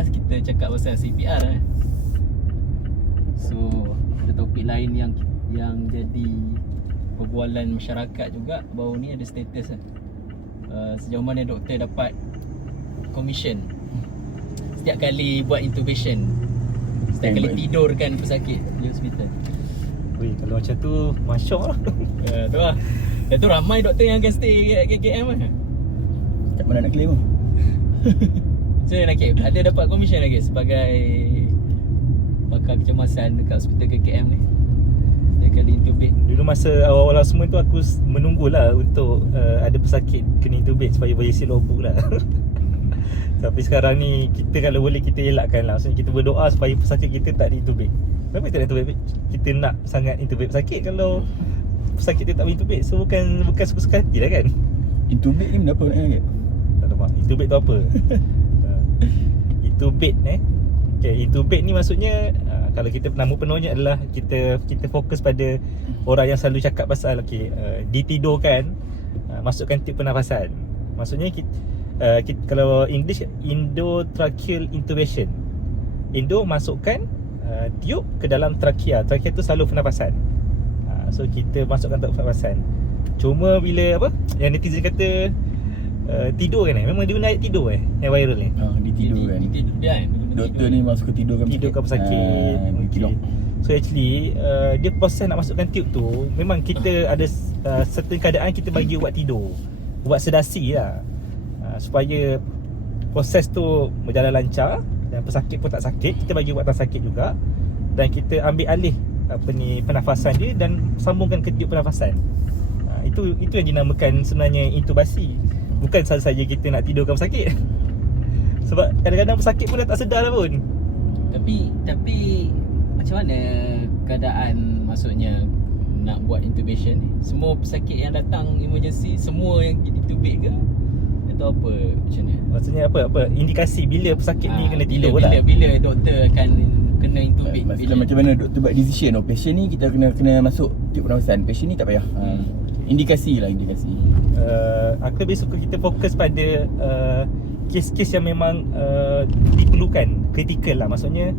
lepas kita cakap pasal CPR So ada topik lain yang jadi perbualan masyarakat juga baru ni, ada status sejauh mana doktor dapat komisen setiap kali buat intubation, setiap kali tidurkan pesakit di hospital. Weh, kalau macam tu masyok lah. Tu lah. Dan tu ramai doktor yang akan stay kat KKM kan. Tak mana nak claim lah. So Nakib, ada dapat komisen lagi sebagai pakar kecemasan dekat hospital KKM ni? Setiap kali intubate. Dulu masa awal-awal semua tu aku menunggulah untuk ada pesakit kena intubate supaya boleh isi logbook lah. Tapi sekarang ni kita kalau boleh kita elakkan lah. Maksudnya kita berdoa supaya pesakit kita tak di-intubate. Kenapa kita nak intubate? Kita nak sangat intubate pesakit kalau pesakit dia tak boleh intubate. So bukan suka-suka hati lah kan. Intubate ni berapa nak? Alamak, intubate tu apa? Intubate okay, intubate ni maksudnya kalau kita nama penuhnya adalah kita fokus pada orang yang selalu cakap pasal ditidurkan, masukkan tube pernafasan. Maksudnya kita kalau English endotracheal intubation. Endo masukkan tube ke dalam trachea. Trachea tu selalu pernafasan. So kita masukkan tube pernafasan. Cuma bila yang netizen kata tidur kan memang dia naik tidur yang viral ni. Ditidur kan. Tidur dia kan. Doktor ni masuk ke tidurkan pesakit. Okay. So actually dia proses nak masukkan tube tu memang kita ada certain keadaan kita bagi ubat tidur, ubat sedasi lah, supaya proses tu berjalan lancar dan pesakit pun tak sakit. Kita bagi ubat tak sakit juga dan kita ambil alih pernafasan dia dan sambungkan ke tiub pernafasan. Itu yang dinamakan sebenarnya intubasi. Bukan sahaja kita nak tidurkan pesakit. Sebab kadang-kadang pesakit pun dah tak sedar lah pun. Tapi macam mana keadaan, maksudnya nak buat intubation ni? Semua pesakit yang datang emergency semua yang intubate ke? Atau apa macam mana? Maksudnya apa indikasi bila pesakit ni kena tidur lah. Bila doktor akan kena intubate? Maksudnya macam mana doktor buat decision, patient ni kita kena masuk tube pernafasan, patient ni tak payah. Indikasi. Aku lebih suka kita fokus pada kes-kes yang memang diperlukan, kritikal lah. Maksudnya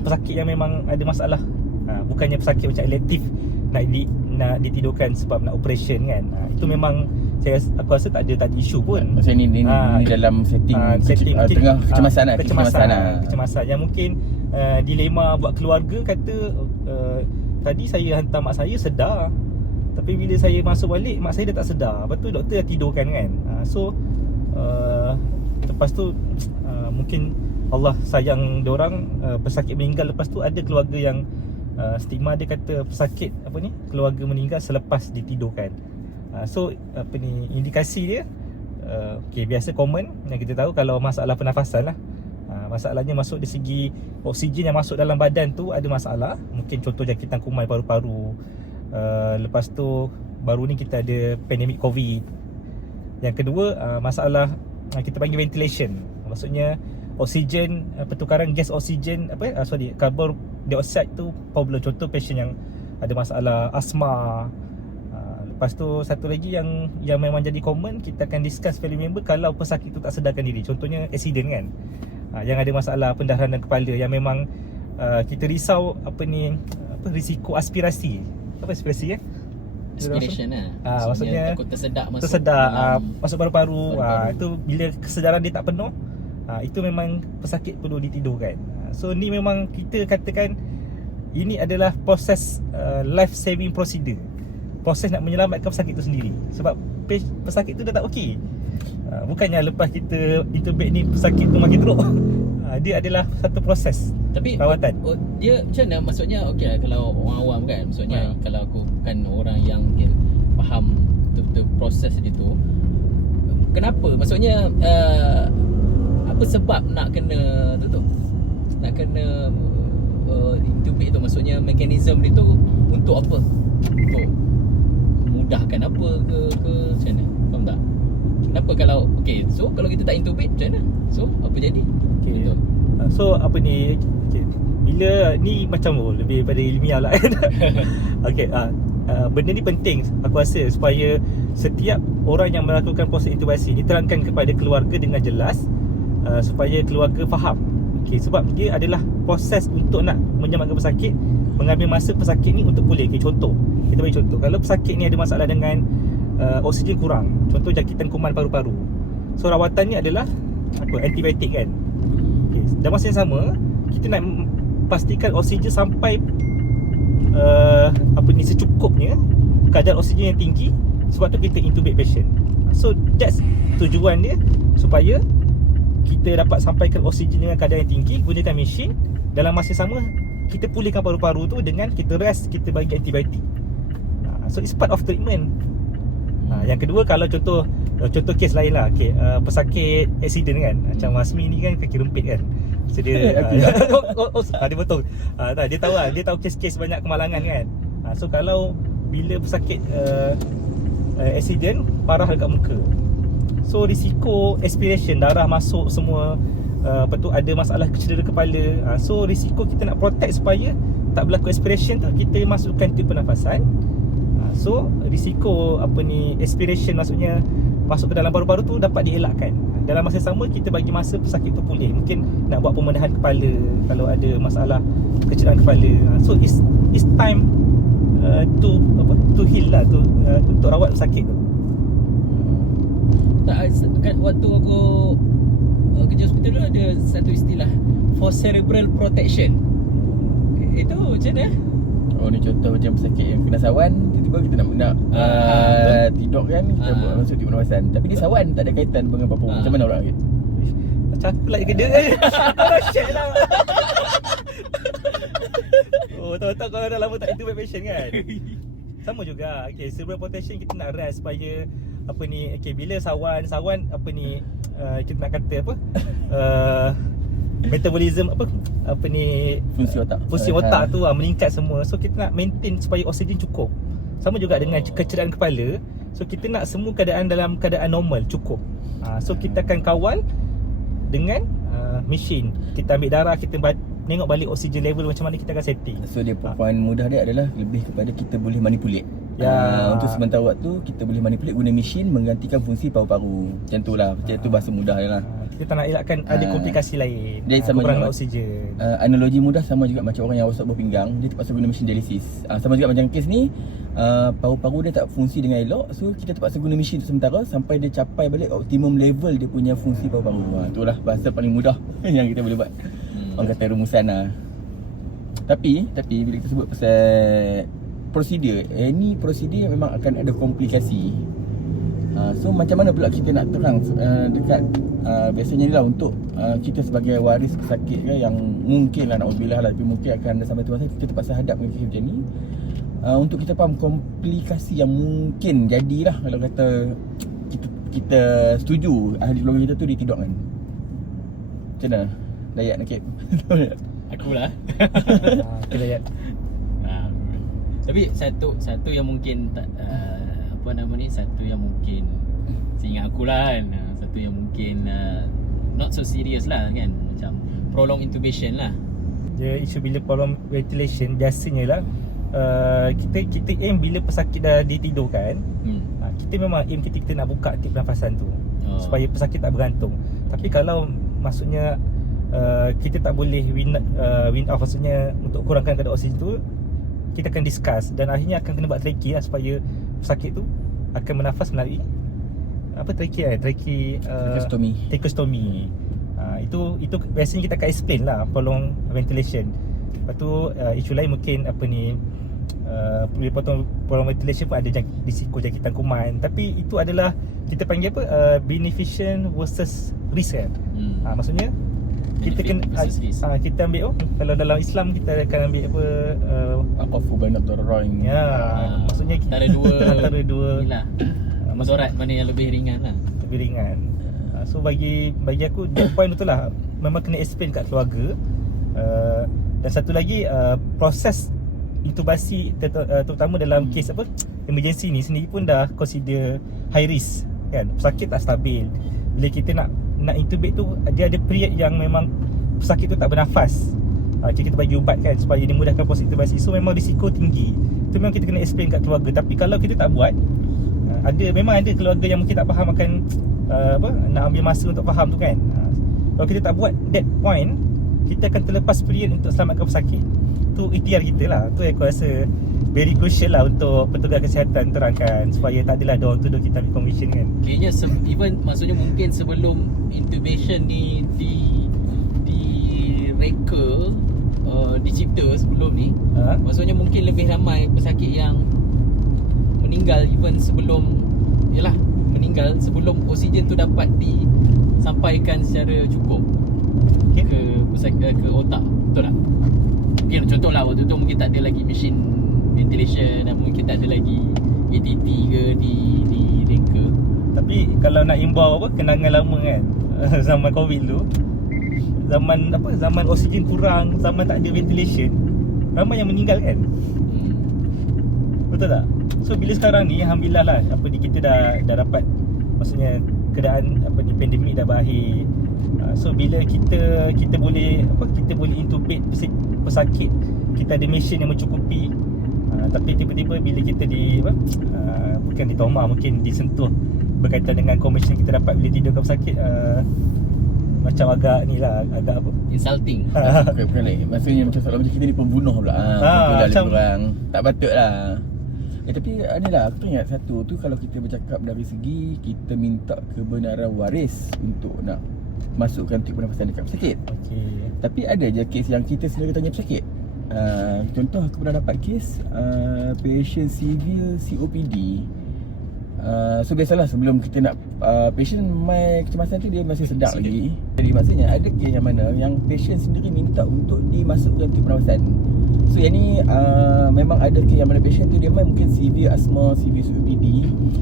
pesakit yang memang ada masalah, bukannya pesakit macam elektif nak ditidurkan sebab nak operation kan. Itu memang aku rasa tak ada isu pun. Maksudnya ni dalam setting tengah kecemasan yang mungkin dilema buat keluarga. Kata tadi saya hantar mak saya sedar, tapi bila saya masuk balik mak saya dah tak sedar. Lepas tu doktor dah tidurkan kan. So lepas tu mungkin Allah sayang diorang, pesakit meninggal. Lepas tu ada keluarga yang stigma dia kata pesakit keluarga meninggal selepas ditidurkan. So indikasi dia biasa common yang kita tahu kalau masalah pernafasan lah. Masalahnya masuk dari segi oksigen yang masuk dalam badan tu ada masalah. Mungkin contoh jangkitan kuman paru-paru. Lepas tu baru ni kita ada pandemik COVID. Yang kedua masalah kita panggil ventilation. Maksudnya oksigen, pertukaran gas oksigen carbon dioxide tu problem. Contoh patient yang ada masalah asma. Lepas tu satu lagi yang memang jadi common, kita akan discuss family member kalau pesakit tu tak sedarkan diri. Contohnya accident kan. Yang ada masalah pendarahan kepala yang memang kita risau risiko aspirasi. Aspirasi aspiration lah. Maksudnya takut tersedak masuk paru-paru. Itu bila kesedaran dia tak penuh, itu memang pesakit perlu ditidurkan. So ni memang kita katakan ini adalah proses life saving procedure. Proses nak menyelamatkan pesakit tu sendiri. Sebab pesakit tu dah tak okey. Bukannya lepas kita intubate ni pesakit tu makin teruk. Dia adalah satu proses perawatan. Dia macam mana? Maksudnya kalau orang awam kan, maksudnya kalau aku bukan orang yang mungkin faham betul-betul proses dia tu, kenapa? Maksudnya apa sebab nak kena nak kena intubate tu? Maksudnya mekanisme dia tu untuk apa? Untuk mudahkan apa ke macam mana? Faham tak? Kenapa kalau so kalau kita tak intubate macam mana? So apa jadi? So bila ni macam lebih pada ilmiah lah kan. Benda ni penting aku rasa supaya setiap orang yang melakukan proses intubasi diterangkan kepada keluarga dengan jelas supaya keluarga faham. Okey, sebab dia adalah proses untuk nak menyelamatkan pesakit, mengambil masa pesakit ni untuk pulih. Okey, contoh, kita bagi contoh. Kalau pesakit ni ada masalah dengan oksigen kurang, contoh jangkitan kuman paru-paru, so rawatan ni adalah antibiotik kan. Okey, dan masa yang sama kita nak pastikan oksigen sampai secukupnya, kadar oksigen yang tinggi. Sebab tu kita intubate patient. So that's tujuan dia, supaya kita dapat sampaikan oksigen dengan kadar yang tinggi, gunakan mesin. Dalam masa yang sama kita pulihkan paru-paru tu dengan kita rest, kita bagi antibiotik. So it's part of treatment. Yang kedua, kalau contoh kes lain lah, pesakit accident kan, macam Masmi ni kan kaki rempit kan, so dia dia betul. Dia tahu lah, dia tahu kes-kes banyak kemalangan kan. So kalau bila pesakit accident parah dekat muka, so risiko aspiration, darah masuk semua, lepas tu ada masalah cedera kepala. So risiko kita nak protect supaya tak berlaku aspiration tu, kita masukkan tube pernafasan. So risiko aspiration, maksudnya masuk ke dalam paru-paru tu dapat dielakkan. Dalam masa sama kita bagi masa pesakit tu pulih. Mungkin nak buat pembedahan kepala kalau ada masalah kecederaan kepala. So it's time to heal lah, untuk rawat pesakit tu. Tak, kan waktu aku kerja hospital tu ada satu istilah for cerebral protection. Itu macam mana? Oh, ni contoh macam pesakit yang kena sawan, tiba-tiba kita nak tidur kan, kita buat masuk tube pernafasan. Tapi dia sawan, tak ada kaitan dengan apa-apa. Macam mana orang kata? Macam aku pula kena kan. Oh shit lah. Oh, tahu-tahu kalau dah lama tak intubate patient kan. Sama juga. Okay, cerebral protection kita nak rest supaya bila sawan kita nak kata metabolism fungsi otak tu meningkat semua. So kita nak maintain supaya oksigen cukup. Sama juga dengan kecederaan kepala. So kita nak semua keadaan dalam keadaan normal, cukup. So kita akan kawal dengan mesin. Kita ambil darah, kita tengok balik oksigen level macam mana kita akan setting. So dia poin mudah dia adalah lebih kepada kita boleh manipulate. Untuk sementara waktu kita boleh manipulate guna mesin menggantikan fungsi paru-paru. Macam tu lah. Macam tu bahasa mudah dia lah. Kita tak nak elakkan ada komplikasi lain. Dia sama kekurangan juga, oksigen. analogi mudah sama juga macam orang yang rosak buah pinggang, dia terpaksa guna mesin dialisis. Sama juga macam kes ni, paru-paru dia tak fungsi dengan elok, so kita terpaksa guna mesin tu sementara sampai dia capai balik optimum level dia punya fungsi paru-paru. Itulah bahasa paling mudah yang kita boleh buat. Orang kata rumusan lah. Tapi bila kita sebut pasal prosedur, any prosedur memang akan ada komplikasi. So macam mana pula kita nak terang dekat biasanya ni lah untuk kita sebagai waris pesakit kan, yang mungkin lah na'udzubillah lah, tapi mungkin akan ada sampai tu masa kita terpaksa hadap dengan kes macam ni, untuk kita faham komplikasi yang mungkin jadilah kalau kata kita setuju ahli keluarga kita tu ditidakkan. Macam mana? Dayat nak Akulah. Kita lihat. Tapi satu yang mungkin tak satu yang mungkin seingat aku lah kan, satu yang mungkin not so serious lah kan, macam prolonged intubation lah. Dia isu bila prolonged ventilation biasanya lah kita aim bila pesakit dah ditidurkan, kita memang aim kita nak buka tip pernafasan tu supaya pesakit tak bergantung. Tapi kalau maksudnya kita tak boleh wind off, maksudnya untuk kurangkan kadar oksigen tu, kita akan discuss dan akhirnya akan kena buat trachea lah, supaya pesakit tu akan menafas melalui tracheostomy. Itu biasanya kita akan explain lah prolonged ventilation. Lepas tu isu lain mungkin bila potong prolonged ventilation pun ada risiko jangkitan kuman. Tapi itu adalah kita panggil beneficent versus risk kan. Maksudnya kita ambil kalau dalam Islam kita akan ambil aqafu baina ad-dararain. Maksudnya antara dua inilah mudarat mana yang lebih ringan lah. Lebih ringan. So bagi aku point tu lah memang kena explain kat keluarga. Dan satu lagi proses intubasi terutama dalam kes emergency ni sendiri pun dah consider high risk kan. Pesakit tak stabil. Bila kita nak intubate tu, dia ada period yang memang pesakit tu tak bernafas. Kita bagi ubat kan supaya dimudahkan proses intubasi. So memang risiko tinggi. Itu memang kita kena explain kat keluarga. Tapi kalau kita tak buat, memang ada keluarga yang mungkin tak faham akan nak ambil masa untuk faham tu kan. Kalau kita tak buat that point, kita akan terlepas period untuk selamatkan pesakit. Tu ikhtiar kita lah. Tu aku rasa very crucial lah untuk petugas kesihatan terangkan, supaya tak adalah diorang tuduh kita ambil commission kan. Kayaknya even maksudnya mungkin sebelum intubation ni direka, dicipta sebelum ni, maksudnya mungkin lebih ramai pesakit yang meninggal even sebelum, yalah, meninggal sebelum oksigen tu dapat disampaikan secara cukup ke otak. Betul tak? Mungkin contohlah waktu tu mungkin tak ada lagi mesin ventilation dan mungkin tak ada lagi ATT ke di reka. Tapi kalau nak imbau kenangan lama kan, zaman Covid tu, zaman oksigen kurang, zaman tak ada ventilation, ramai yang meninggal kan. Betul tak? So bila sekarang ni alhamdulillah lah, kita dah dapat, maksudnya keadaan pandemik dah berakhir. So bila kita boleh intubate pesakit, kita ada mesin yang mencukupi. Tapi tiba-tiba bila kita bukan ditoma, mungkin disentuh berkaitan dengan komisen kita dapat bila tidurkan pesakit, macam agak ni lah, agak insulting. Bukan lagi. Maksudnya macam soalan macam kita ni pembunuh pula. Betul lah, lebih kurang. Tak patut lah. Tapi ni lah, aku ingat satu tu, kalau kita bercakap dari segi kita minta kebenaran waris untuk nak masukkan tip pernafasan dekat pesakit. Tapi ada je kes yang kita sendiri tanya pesakit. Contoh aku pernah dapat kes patient severe COPD. So biasalah sebelum kita nak patient mai kecemasan tu dia masih sedap lagi. Jadi maksudnya ada kes yang mana yang patient sendiri minta untuk dimasukkan tip pernafasan. So yang ni memang ada kes yang mana patient tu dia mai mungkin severe asthma, severe COPD.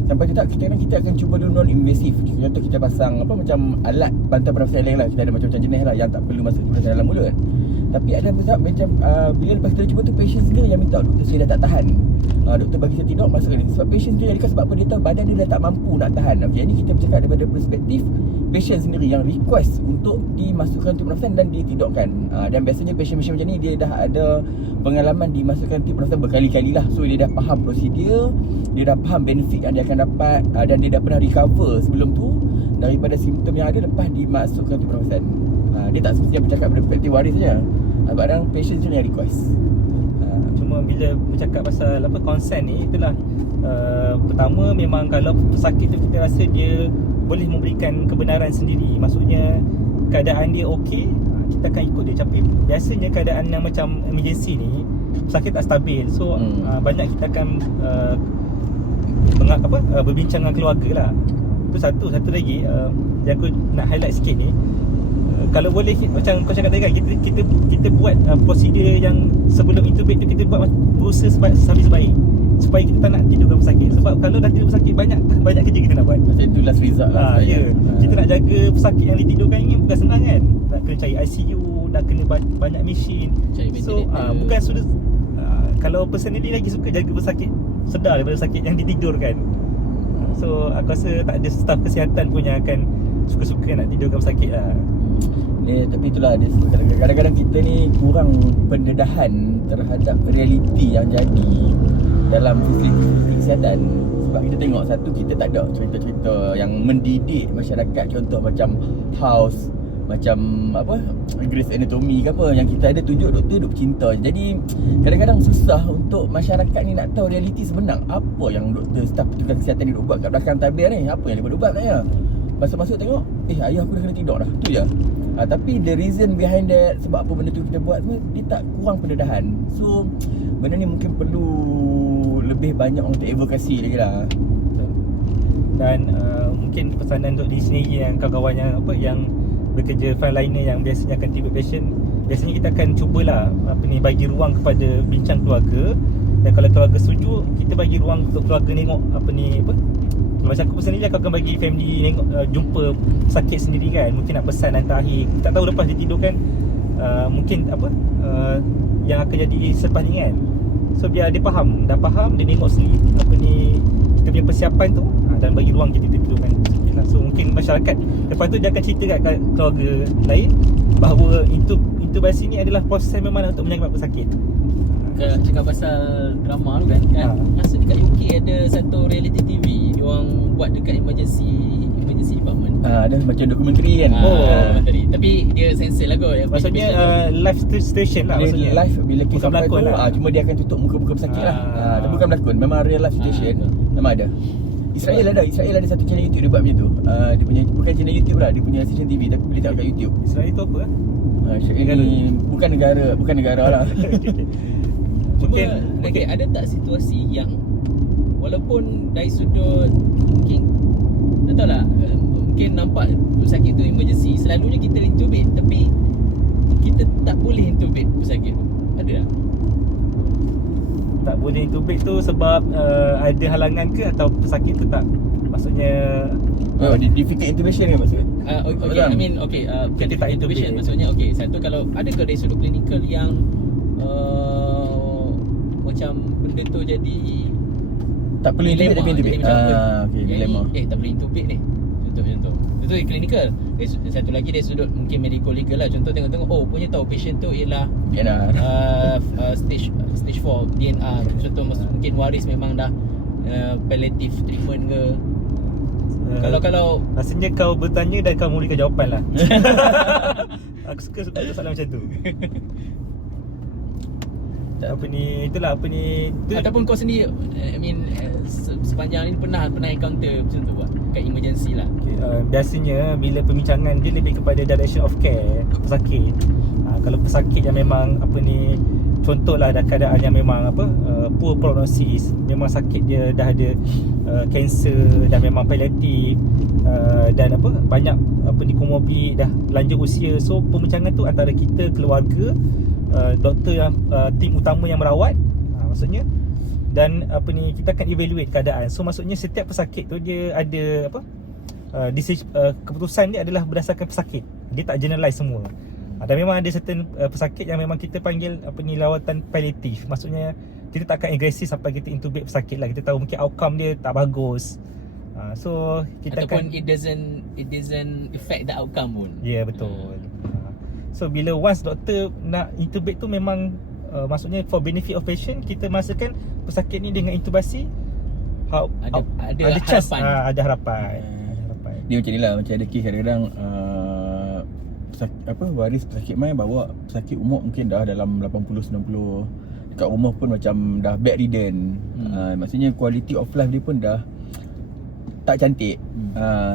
Sampai kita akan cuba dulu non-invasive. Contoh kita pasang macam alat bantuan pernafasan lain lah. Kita ada macam-macam jenis lah yang tak perlu masuk ke dalam mulut. Tapi ada macam bila lepas kita cuba tu patient sendiri yang minta, doktor saya dah tak tahan. Doktor bagi saya tidur masuk ni. Sebab patient sendiri adakah sebab apa dia tahu badan dia dah tak mampu nak tahan. Jadi ni kita bercakap daripada perspektif patient sendiri yang request untuk dimasukkan tip pernafasan dan ditidurkan. Dan biasanya patient-patient macam ni dia dah ada pengalaman dimasukkan tip pernafasan berkali-kali lah. So dia dah faham prosedur, dia dah faham benefit yang dia akan dapat, dan dia dah pernah recover sebelum tu daripada simptom yang ada lepas dimasukkan tip pernafasan. Dia tak semestinya bercakap pada perspektif waris saja. Kadang patient je yang request. Cuma bila bercakap pasal consent ni, itulah pertama memang kalau pesakit tu kita rasa dia boleh memberikan kebenaran sendiri, maksudnya keadaan dia okey, kita akan ikut dia. Tapi biasanya keadaan yang macam emergency ni, pesakit tak stabil. So banyak kita akan berbincang dengan keluarga lah. Itu satu lagi yang aku nak highlight sikit ni, kalau boleh macam kau cakap tadi kan, kita buat prosedur yang sebelum intubate tu, kita buat berusaha sebaik supaya kita tak nak tidurkan pesakit. Sebab kalau dah tidur pesakit, banyak kerja kita nak buat. Macam itu last result lah. Kita nak jaga pesakit yang ditidurkan ni bukan senang kan. Nak kena cari ICU, nak kena banyak mesin. So bukan sudah kalau personally lagi suka jaga pesakit sedar daripada pesakit yang ditidurkan. So aku rasa tak ada staf kesihatan pun yang akan suka-suka nak tidurkan pesakit lah. Tapi itulah dia, kadang-kadang kita ni kurang pendedahan terhadap realiti yang jadi dalam fasiliti kesihatan. Sebab kita tengok satu, kita tak ada cerita-cerita yang mendidik masyarakat. Contoh macam House, macam Grey's Anatomy ke apa, yang kita ada tunjuk doktor duk cinta. Jadi kadang-kadang susah untuk masyarakat ni nak tahu realiti sebenar. Apa yang doktor, staf petugas kesihatan ni duk buat kat belakang tabir ni, apa yang dia buat sebenarnya. Masuk-masuk tengok, ayah aku dah kena tidur dah, tu je. Tapi the reason behind that, sebab apa benda tu kita buat tu, dia tak kurang pendedahan. So benda ni mungkin perlu lebih banyak untuk advokasi lagi lah. Dan mungkin pesanan untuk diri sendiri, yang kawan-kawan yang bekerja frontliner yang biasanya akan tiba patient, biasanya kita akan cubalah bagi ruang kepada bincang keluarga. Dan kalau keluarga setuju, kita bagi ruang untuk keluarga tengok macam aku personally aku akan bagi family tengok, jumpa sakit sendiri kan. Mungkin nak pesan hantar akhir, tak tahu lepas dia tidur kan, mungkin yang akan jadi selepas ni kan. So biar dia faham, dah faham, dia tengok sendiri kita punya persiapan tu, dan bagi ruang kita tidurkan. So mungkin masyarakat lepas tu dia akan cerita kat keluarga lain bahawa intubasi ni adalah proses memang untuk menyelamatkan pesakit. Cakap pasal drama tu kan, rasa dekat UK ada satu reality TV diorang buat dekat emergency department. Ada macam dokumentari kan. Tadi. Tapi dia sensor lah kot. Maksudnya live station lah Dia maksudnya. live bila kes Bukan sampai berlakon tu lah. cuma dia akan tutup muka-muka pesakit lah. Dia bukan berlakon, memang real live situation. Memang ada. Israel ada satu channel YouTube dia buat macam tu. Dia punya bukan channel YouTube lah, dia punya station TV tapi boleh tengok kat YouTube. Israel tu apa? Israel ni bukan negara lah. Cuma Mungkin ada tak situasi yang walaupun dari sudut mungkin tak tahu lah, mungkin nampak pesakit tu emergency, selalunya kita intubate tapi kita tak boleh intubate pesakit tu. Ada tak? tak boleh intubate tu sebab ada halangan ke atau pesakit tu tak? Maksudnya Difficult intubation kan maksud? Okay, I mean okay, Kita tak intubation intubate. maksudnya okay, satu kalau ada ke dari sudut klinikal yang macam benda tu jadi Tak perlu intubate tapi intubate. jadi macam apa? Okay, Yang dilema. ni, tak boleh intubate ni. Contoh macam tu. Itu klinikal. Satu lagi dari sudut mungkin medical legal lah. Contoh tengok-tengok, oh punya tahu patient tu ialah stage 4 DNR. Contoh mungkin waris memang dah palliative treatment ke. Kalau rasanya kau bertanya dan kau memberikan jawapan lah. Aku suka soalan macam tu. Itulah apa ni tu, ataupun kau sendiri, I mean sepanjang ni pernah encounter macam tu buat kat emergency lah. biasanya bila perbincangan dia lebih kepada direction of care pesakit. Kalau pesakit yang memang contohlah dah keadaan yang memang poor prognosis, memang sakit dia dah ada kanser dan memang palliatif, dan banyak komorbid, dah lanjut usia. So perbincangan tu antara kita, keluarga, doktor yang tim utama yang merawat, maksudnya, dan kita akan evaluate keadaan. So maksudnya setiap pesakit tu dia ada keputusan dia adalah berdasarkan pesakit. Dia tak generalize semua. Dan memang ada certain pesakit yang memang kita panggil lawatan palliatif. Maksudnya kita tak akan agresif sampai kita intubate pesakit lah. Kita tahu mungkin outcome dia tak bagus. So kita ataupun akan it doesn't affect the outcome pun. ya, betul. So bila once doktor nak intubate tu memang maksudnya for benefit of patient, kita merasakan pesakit ni dengan intubasi ada chance, harapan. ada harapan. Dia macam ni lah, macam ada kes kadang-kadang waris pesakit mai bawa pesakit umur mungkin dah dalam 80-90, dekat rumah pun macam dah bedridden. Maksudnya quality of life dia pun dah tak cantik.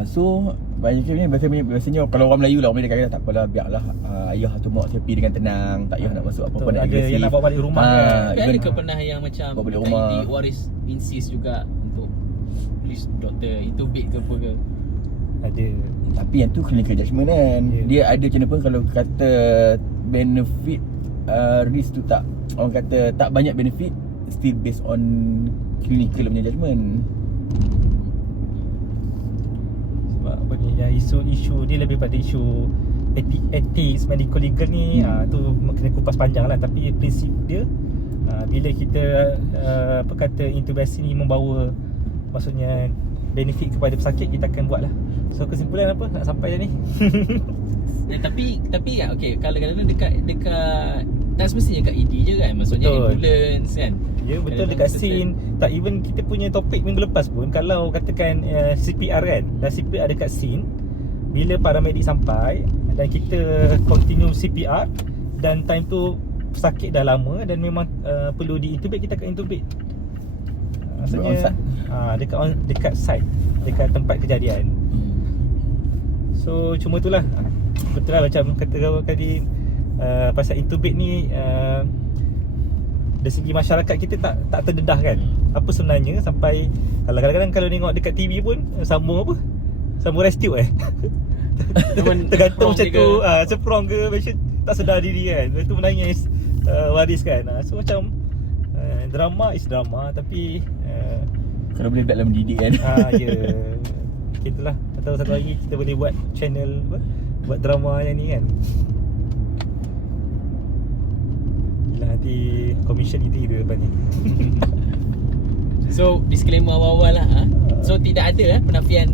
So biasanya kalau orang Melayu lah, orang Melayu kata tak apalah, biarlah ayah atau mak sepi dengan tenang, tak payah nak masuk apa-apa nak Ada agresif. yang nak bawa balik rumah kan. Tapi ada ke pernah yang macam bawa balik kat rumah. ini waris insist juga untuk please doktor intubate ke apa ke? Ada. Tapi yang tu clinical judgement kan. Dia ada macam mana pun kalau kata benefit risk tu tak, orang kata tak banyak benefit, still based on clinical punya judgement. Sebab yang isu-isu dia lebih pada isu ethics, medical legal ni. Tu kena kupas panjang lah. Tapi prinsip dia, bila kita intubasi ni membawa maksudnya benefit kepada pesakit, kita akan buat lah. So kesimpulan apa nak sampai dah ni? Tapi ya okey, kalau kadang-kadang dekat tak semestinya kat ED je kan, maksudnya Betul. ambulance kan. Ya, betul, dekat scene. Tak, even kita punya topik minggu lepas pun, kalau katakan CPR kan, dan CPR dekat scene, bila paramedik sampai dan kita continue CPR dan time tu pesakit dah lama dan memang perlu di-intubate, kita akan intubate. Maksudnya dekat site, dekat tempat kejadian. So cuma itulah, betul lah macam kata kau tadi, pasal intubate ni dari segi masyarakat kita tak terdedah kan. Apa sebenarnya sampai kadang-kadang kalau tengok dekat TV pun sambung rescue tergantung macam tu, seprong ke patient tak sedar diri kan. Lepas tu menangis waris kan. So macam drama is drama, tapi Kalau boleh buat dalam mendidik kan. ya, itulah. Atau satu lagi kita boleh buat channel buat drama yang ni kan. Gila, nanti commission kita depan ni. So disclaimer awal-awal lah. So tidak ada penafian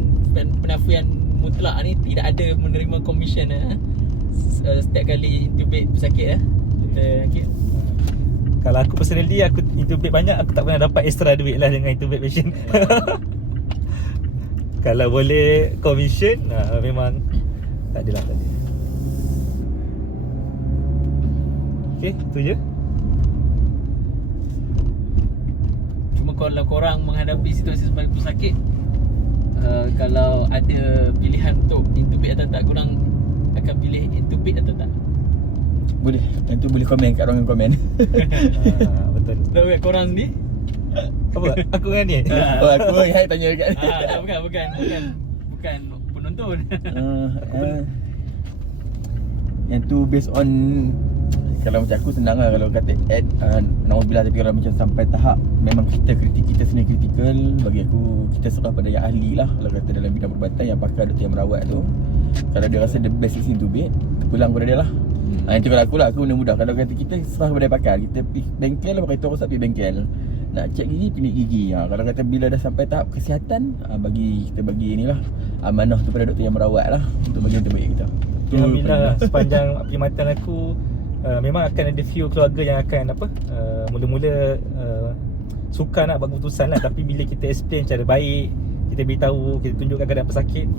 mutlak ni, tidak ada menerima komisen setiap kali intubate pesakit okay. Kalau aku personally, aku intubate banyak, aku tak pernah dapat extra duit lah dengan intubate patient. Kalau boleh commission, memang tak adalah tadi. Okay, tu je. Cuma kalau korang menghadapi situasi sebagai pesakit, kalau ada pilihan untuk intubate atau tak, korang akan pilih intubate atau tak? Boleh. Nanti boleh komen kat ruangan komen. Betul. Tak, korang ni? Apa? Aku dengan ni? Oh, aku yang tanya kat. Tak, bukan penonton. Yang tu based on, kalau macam aku senang lah kalau kata add na'udzubillah, tapi kalau macam sampai tahap memang kita sendiri kritikal, bagi aku kita serah pada yang ahli lah. Kalau kata dalam bidang perubatan yang pakar, doktor yang merawat tu, kalau dia rasa the best is intubate, terpulang kepada dia lah. Itu kalau aku lah, aku mudah. Kalau kata kita serah kepada pakar, kita pergi bengkel, pakai terus pergi bengkel, nak cek gigi, pinit gigi. Kalau kata bila dah sampai tahap kesihatan, kita bagi inilah amanah tu pada doktor yang merawat lah, untuk bagi yang terbaik kita. Alhamdulillah lah, sepanjang perkhidmatan aku memang akan ada few keluarga yang akan mula-mula sukar nak buat keputusan lah. Tapi bila kita explain cara baik, kita beritahu, kita tunjukkan keadaan pesakit,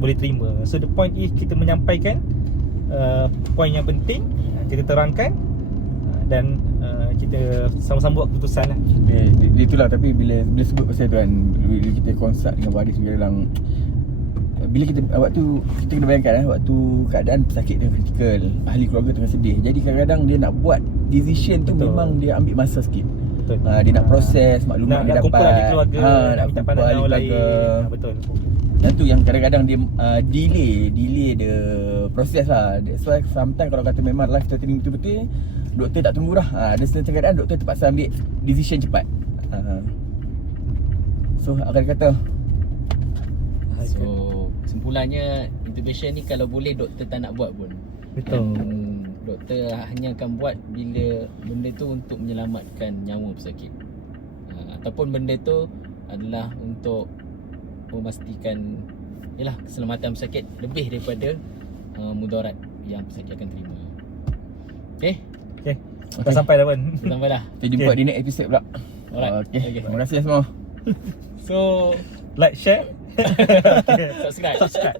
boleh terima. So the point is kita menyampaikan poin yang penting, kita terangkan, dan kita sama-sama buat keputusan lah. Itulah, tapi bila sebut pasal tu kan, bila kita consult dengan baris dalam, bila kita kena bayangkan waktu keadaan pesakit tengah kritikal, ahli keluarga tengah sedih. Jadi kadang-kadang dia nak buat decision tu, memang dia ambil masa sikit. Betul. Dia nak proses maklumat dia dapat. Kumpul ahli keluarga, nak minta kumpul pandangan ahli orang lain. keluarga. Betul. Yang tu yang kadang-kadang dia delay the proses lah. That's why sometimes kalau kata memang life threatening betul-betul, doktor tak tunggu dah. Ada setengah keadaan doktor terpaksa ambil decision cepat. So akan kata, So kesimpulannya, intubation ni kalau boleh doktor tak nak buat pun. Betul. Doktor hanya akan buat bila benda tu untuk menyelamatkan nyawa pesakit, ataupun benda tu adalah untuk memastikan yalah keselamatan pesakit lebih daripada mudarat yang pesakit akan terima. Okay, Dah sampai dah pun. sampai dah. kita jumpa di next episode pula. Alright. Okay. Okay. Terima kasih semua. So Like, share. subscribe.